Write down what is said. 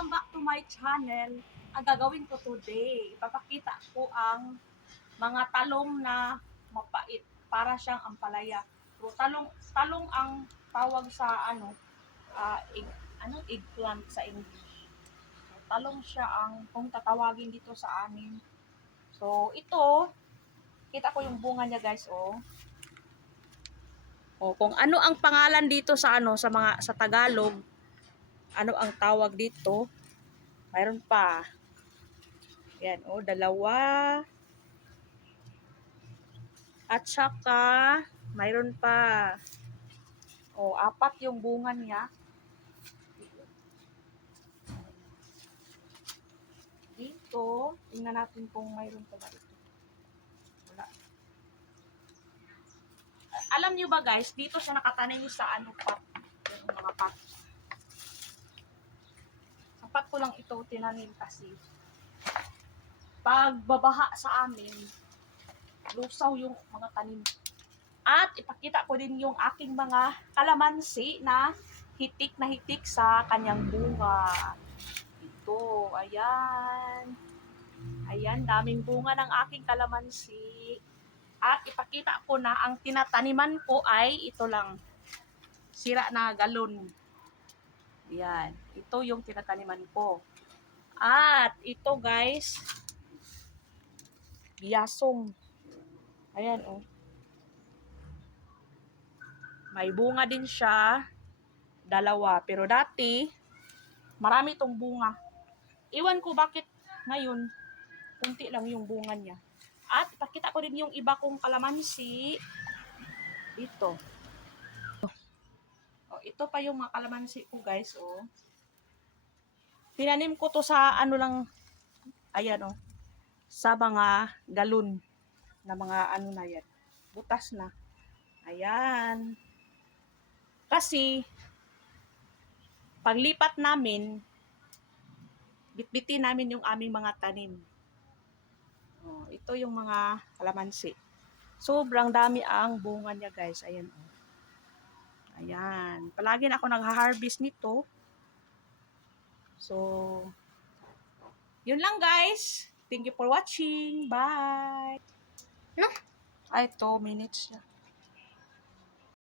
Welcome back to my channel. Ang gagawin ko today, ipapakita ko ang mga talong na mapait. Para siyang ampalaya. So, talong ang tawag sa eggplant sa English. So, talong siya ang kung tatawagin dito sa amin. So, ito, kita ko yung bunga niya guys, oh. O kung ano ang pangalan dito sa sa Tagalog, ano ang tawag dito? Mayroon pa. Yan, oh, dalawa. At saka mayroon pa. Oh, apat yung bunga niya. Dito, tingnan natin kung mayroon pa ba ito. Wala. Alam niyo ba guys, dito siya nakatanim sa pot. Yung mga pot. Sapat ko lang ito tinanim kasi pag babaha sa amin, lusaw yung mga tanim. At ipakita ko din yung aking mga kalamansi na hitik sa kanyang bunga. Ito, ayan. Ayan, daming bunga ng aking kalamansi. At ipakita ko na ang tinataniman ko ay ito lang. Sira na galon. Ayan, ito yung tinataniman ko. At ito guys, biyasong. Ayan, oh. May bunga din siya. Dalawa. Pero dati, marami itong bunga. Iwan ko bakit ngayon, kunti lang yung bunga niya. At ipakita ko din yung iba kong kalamansi. Ito. Oh, ito pa yung mga kalamansi ko guys, oh. Tinanim ko to sa ayan, oh. Sa mga galon na mga na yan. Butas na. Ayan. Kasi, paglipat namin, bitbitin namin yung aming mga tanim. Oh, ito yung mga kalamansi. Sobrang dami ang bunga niya guys. Ayan, oh. Ayan. Palagi na ako nag-harvest nito. So, yun lang guys. Thank you for watching. Bye! No? Ay, 2 minutes siya.